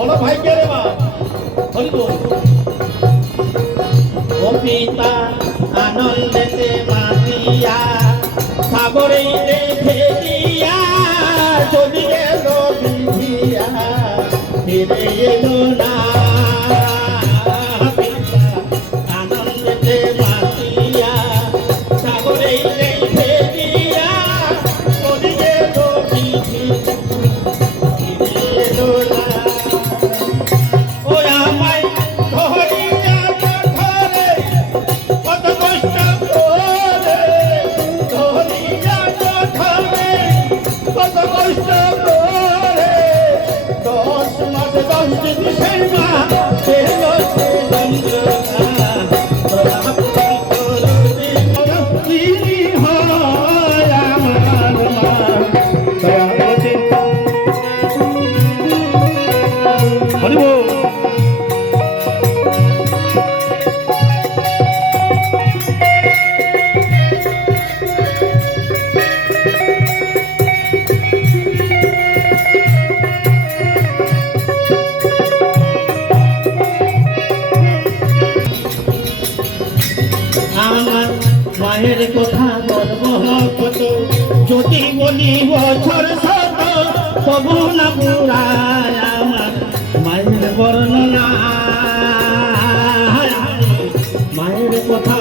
বড় ভাইকে রে মা হরি বল। ও পিতা আনন্দেতে মাতিয়া সাগরে রেখে দিয়া চলে গেল বিধিয়া ফিরে এলো না। পিতা আনন্দেতে মাতিয়া সাগরে রেখে দিয়া চলে গেল বিধিয়া ফিরে এলো না। ও আমায় ধরিয়া ধরে কত কষ্ট করে, ধরিয়া ধরে কত কষ্ট করে, 10 মাস 10 দিন সেই মা পেল সে যন্ত্রণা। তিনি হয় আমার মা দয়াবতী। হরি বল। আমার মায়ের কথা গর্ব কত, যদি বলি বছর শত তবু না পুরায় আমার মায়ের বর্ণনা। মায়ের কথা